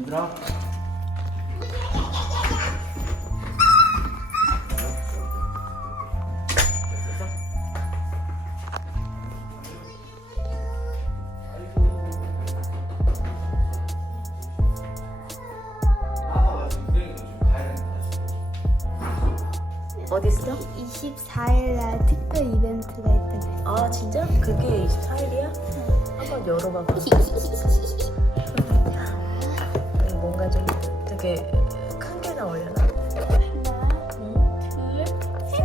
얘들아. 어딨어? 24일 날 특별 이벤트가 있다며. 아 진짜? 그게 24일이야? 한번 열어봐봐. 뭔가 좀 되게 큰 게 나오려나? 하나, 둘, 셋. 짠!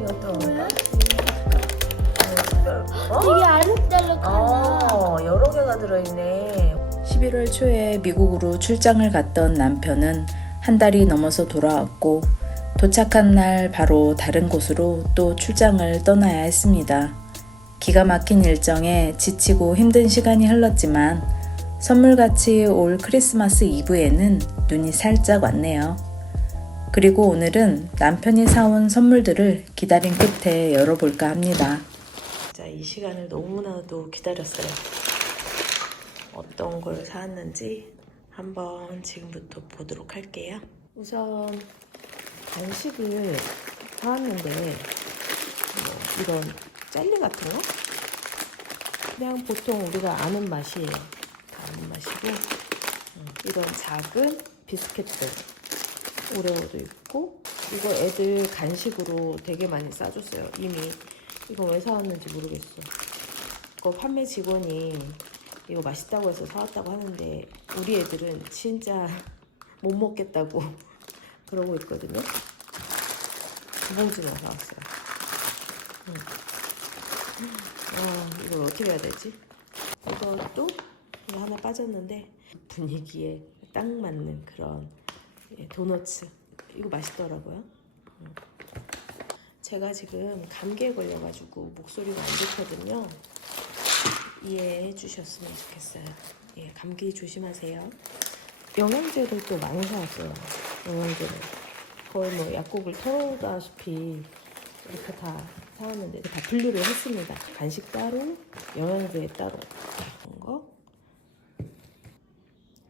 이것도 뭐야? 특별. 이게 아늑달록하다. 여러 개가 들어있네. 11월 초에 미국으로 출장을 갔던 남편은 한 달이 넘어서 돌아왔고 도착한 날 바로 다른 곳으로 또 출장을 떠나야 했습니다. 기가 막힌 일정에 지치고 힘든 시간이 흘렀지만 선물같이 올 크리스마스 이브에는 눈이 살짝 왔네요. 그리고 오늘은 남편이 사온 선물들을 기다린 끝에 열어볼까 합니다. 자, 이 시간을 너무나도 기다렸어요. 어떤 걸 사왔는지 한번 지금부터 보도록 할게요. 우선 간식을 사왔는데 이런 젤리 같은 거? 그냥 보통 우리가 아는 맛이에요. 아는 맛이고 이런 작은 비스켓들 오레오도 있고 이거 애들 간식으로 되게 많이 싸줬어요. 이미 이거 왜 사왔는지 모르겠어. 그거 판매 직원이 이거 맛있다고 해서 사왔다고 하는데 우리 애들은 진짜 못 먹겠다고 그러고 있거든요. 두 봉지나 사왔어요. 이걸 어떻게 해야 되지? 이것도 이거 하나 빠졌는데 분위기에 딱 맞는 그런 도너츠. 이거 맛있더라고요. 제가 지금 감기에 걸려가지고 목소리가 안 좋거든요. 이해해 주셨으면 좋겠어요. 예, 감기 조심하세요. 영양제를 또 많이 사왔어요. 영양제를 거의 뭐 약국을 털어다시피 이렇게 다 사왔는데 다 분류를 했습니다. 간식 따로, 영양제 따로 그런 거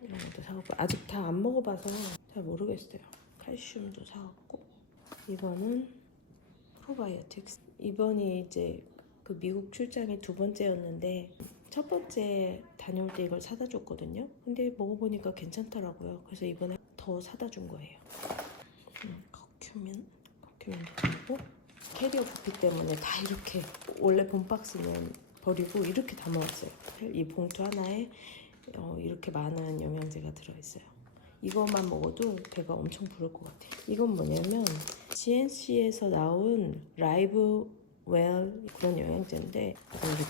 이런 것도 사왔고 아직 다 안 먹어봐서 잘 모르겠어요. 칼슘도 사왔고 이거는 프로바이오틱스. 이번이 이제 그 미국 출장이 두 번째였는데 첫 번째 다녀올 때 이걸 사다 줬거든요. 근데 먹어보니까 괜찮더라고요. 그래서 이번에 더 사다 준 거예요. 커큐민도 있고 캐리어 부피 때문에 다 이렇게 원래 본 박스는 버리고 이렇게 담아왔어요. 이 봉투 하나에 이렇게 많은 영양제가 들어있어요. 이것만 먹어도 배가 엄청 부를 것 같아요. 이건 뭐냐면 GNC에서 나온 라이브 웰 그런 영양제인데 이렇게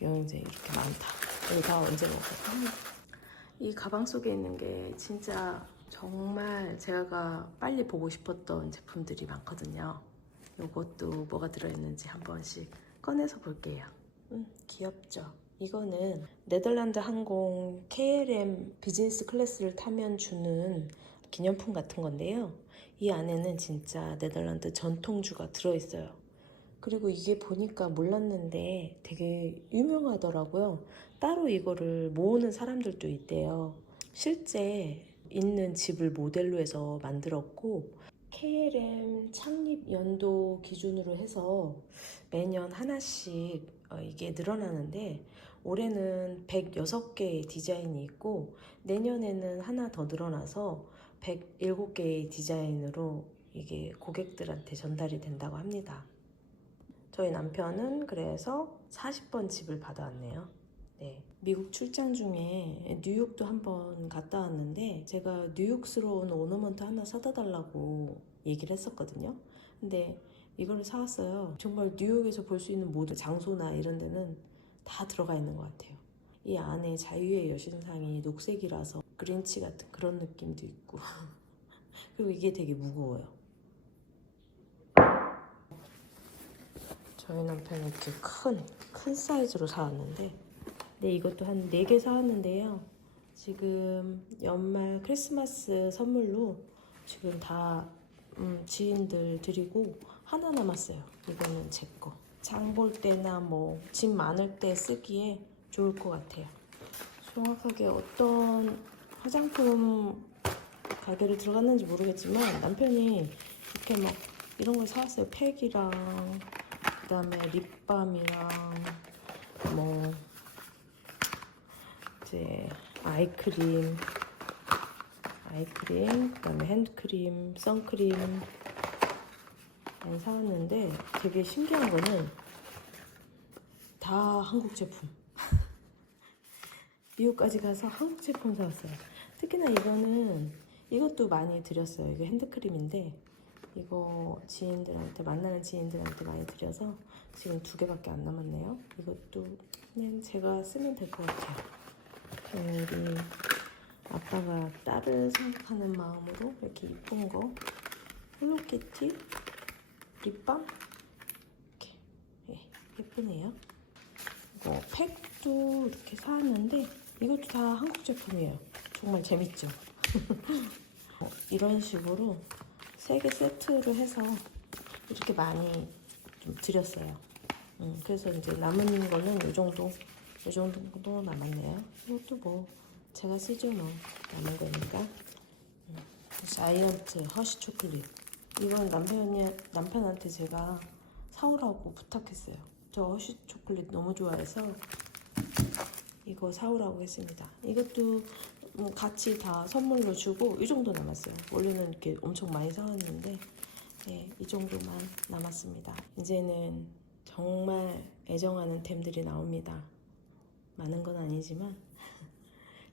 영양제 이렇게 많다. 이거 다 언제 먹어요? 이 가방 속에 있는 게 진짜 정말 제가 빨리 보고 싶었던 제품들이 많거든요. 이것도 뭐가 들어있는지 한 번씩 꺼내서 볼게요. 귀엽죠? 이거는 네덜란드 항공 KLM 비즈니스 클래스를 타면 주는 기념품 같은 건데요. 이 안에는 진짜 네덜란드 전통주가 들어있어요. 그리고 이게 보니까 몰랐는데 되게 유명하더라고요. 따로 이거를 모으는 사람들도 있대요. 실제 있는 집을 모델로 해서 만들었고 KLM 창립 연도 기준으로 해서 매년 하나씩 이게 늘어나는데 올해는 106개의 디자인이 있고 내년에는 하나 더 늘어나서 107개의 디자인으로 이게 고객들한테 전달이 된다고 합니다. 저희 남편은 그래서 40번 집을 받아왔네요. 네. 미국 출장 중에 뉴욕도 한번 갔다 왔는데 제가 뉴욕스러운 오너먼트 하나 사다 달라고 얘기를 했었거든요. 근데 이거를 사왔어요. 정말 뉴욕에서 볼 수 있는 모든 장소나 이런 데는 다 들어가 있는 것 같아요. 이 안에 자유의 여신상이 녹색이라서 그린치 같은 그런 느낌도 있고 그리고 이게 되게 무거워요. 저희 남편이 이렇게 큰 사이즈로 사왔는데 이것도 한 4개 사왔는데요. 지금 연말 크리스마스 선물로 지금 다 지인들 드리고 하나 남았어요. 이거는 제 거. 장 볼 때나 뭐 짐 많을 때 쓰기에 좋을 것 같아요. 정확하게 어떤 화장품 가게를 들어갔는지 모르겠지만 남편이 이렇게 막 이런 걸 사왔어요. 팩이랑 그다음에 립밤이랑 뭐 이제 아이크림, 그다음에 핸드크림, 선크림 많이 사왔는데 되게 신기한 거는 다 한국 제품. 미국까지 가서 한국 제품 사왔어요. 특히나 이것도 많이 드렸어요. 이거 핸드크림인데 이거 지인들한테, 만나는 지인들한테 많이 드려서 지금 2개밖에 안 남았네요. 이것도 그냥 제가 쓰면 될 것 같아요. 우리 아빠가 딸을 생각하는 마음으로 이렇게 이쁜 거, 헬로키티 립밤 이렇게 예쁘네요. 이거 팩도 이렇게 사왔는데 이것도 다 한국 제품이에요. 정말 재밌죠? 이런 식으로 3개 세트로 해서 이렇게 많이 좀 드렸어요. 그래서 이제 남은 거는 이 정도 남았네요. 이것도 뭐 제가 쓰죠 뭐, 남은 거니까. 자이언트 허쉬 초콜릿. 이건 남편한테 제가 사오라고 부탁했어요. 저 허쉬 초콜릿 너무 좋아해서 이거 사오라고 했습니다. 이것도 같이 다 선물로 주고 이 정도 남았어요. 원래는 이렇게 엄청 많이 사왔는데 네, 이 정도만 남았습니다. 이제는 정말 애정하는 템들이 나옵니다. 많은 건 아니지만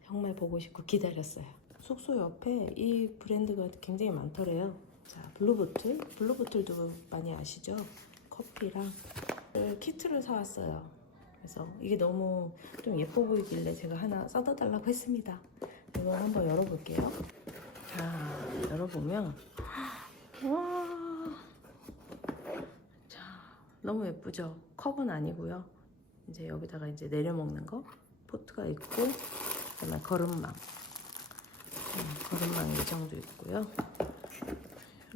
정말 보고 싶고 기다렸어요. 숙소 옆에 이 브랜드가 굉장히 많더래요. 자, 블루보틀도 많이 아시죠? 커피랑 키트를 사왔어요. 그래서 이게 너무 좀 예뻐 보이길래 제가 하나 싸다 달라고 했습니다. 이거 한번 열어볼게요. 자, 열어보면 와, 자, 너무 예쁘죠? 컵은 아니고요. 이제 여기다가 이제 내려 먹는 거 포트가 있고, 그다음에 거름망 이 정도 있고요.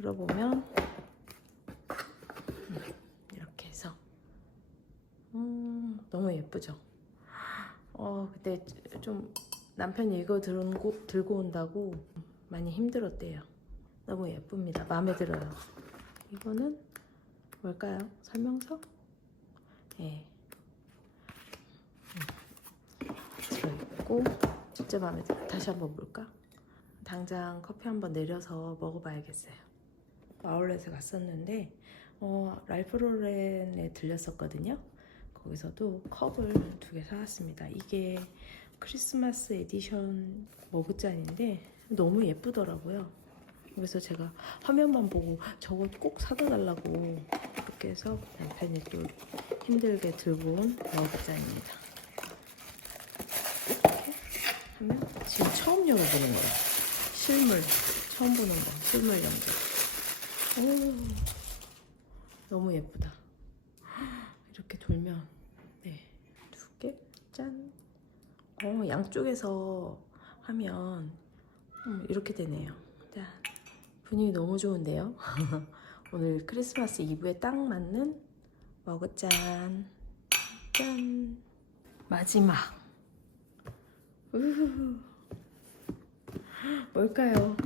열어보면 이렇게 해서 너무 예쁘죠? 근데 좀 남편이 이거 들고 온다고 많이 힘들었대요. 너무 예쁩니다. 마음에 들어요. 이거는 뭘까요? 설명서? 네. 들어있고 진짜 마음에 들어요. 다시 한번 볼까? 당장 커피 한번 내려서 먹어봐야겠어요. 아울렛에 갔었는데 랄프 로렌에 들렸었거든요. 거기서도 컵을 2개 사왔습니다. 이게 크리스마스 에디션 머그잔인데 너무 예쁘더라고요. 그래서 제가 화면만 보고 저거 꼭 사다 달라고 그렇게 해서 남편이 또 힘들게 들고 온 머그잔입니다. 이렇게 하면 지금 처음 열어보는 거예요. 실물 처음 보는 거, 실물 연결. 너무 예쁘다. 이렇게 돌면 네, 2개 짠. 양쪽에서 하면 이렇게 되네요. 짠. 분위기 너무 좋은데요? 오늘 크리스마스 이브에 딱 맞는 머그잔. 짠. 마지막. 뭘까요?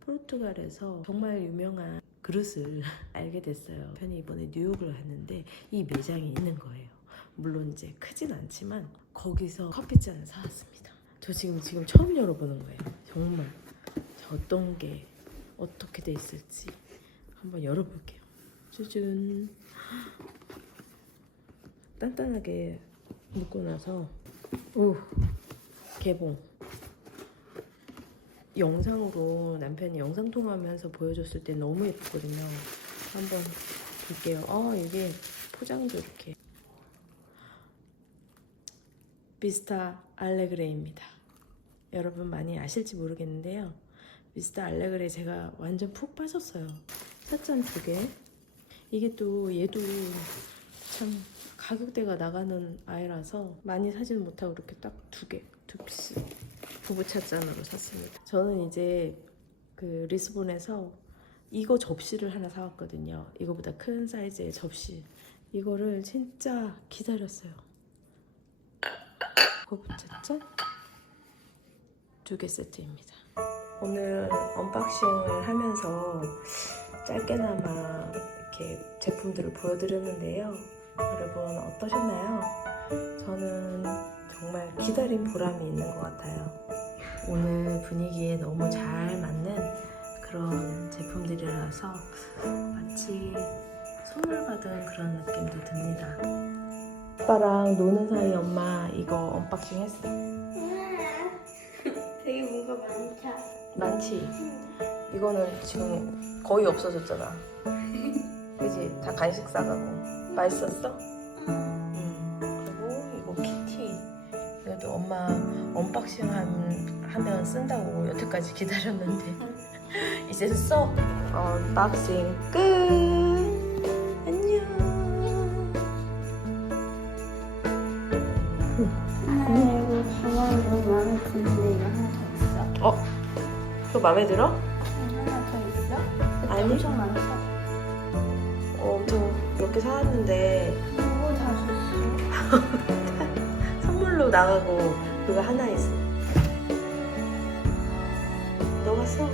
포르투갈에서 정말 유명한 그릇을 알게 됐어요. 편히 이번에 뉴욕을 갔는데 이 매장이 있는 거예요. 물론 이제 크진 않지만 거기서 커피잔을 사왔습니다. 저 지금 처음 열어보는 거예요. 정말 어떤 게 어떻게 돼 있을지 한번 열어볼게요. 짜잔. 단단하게 묶고 나서 개봉. 영상으로 남편이 영상통화하면서 보여줬을 때 너무 예쁘거든요. 한번 볼게요. 이게 포장도 이렇게. 비스타 알레그레입니다. 여러분 많이 아실지 모르겠는데요. 비스타 알레그레 제가 완전 푹 빠졌어요. 찻잔 2개. 이게 또 얘도 참 가격대가 나가는 아이라서 많이 사지는 못하고 이렇게 딱 2개, 2피스 부부 찻잔으로 샀습니다. 저는 이제 그 리스본에서 이거 접시를 하나 사왔거든요. 이거보다 큰 사이즈의 접시. 이거를 진짜 기다렸어요. 그거부터 짠! 2개 세트입니다. 오늘 언박싱을 하면서 짧게나마 이렇게 제품들을 보여드렸는데요. 여러분 어떠셨나요? 저는 정말 기다린 보람이 있는 것 같아요. 오늘 분위기에 너무 잘 맞는 그런 제품들이라서 마치 선물 받은 그런 느낌도 듭니다. 아빠랑 노는 사이 엄마 이거 언박싱 했어. 되게 뭔가 많다. 많지? 이거는 지금 거의 없어졌잖아. 그지? 다 간식 싸가고. 맛있었어? 그리고 이거 키티. 이것도 엄마 언박싱 하면 쓴다고 여태까지 기다렸는데 이제 써. 언박싱 끝. 안녕. 이거 가방이 너무 마음에 드는데 이거 하나 더 있어. 그거 마음에 들어? 하나 더 있어? 아니. 엄청 많다. 엄청 몇 개 사왔는데 이거 다 줬어. 선물로 나가고 그거 하나 있어. 너가 써.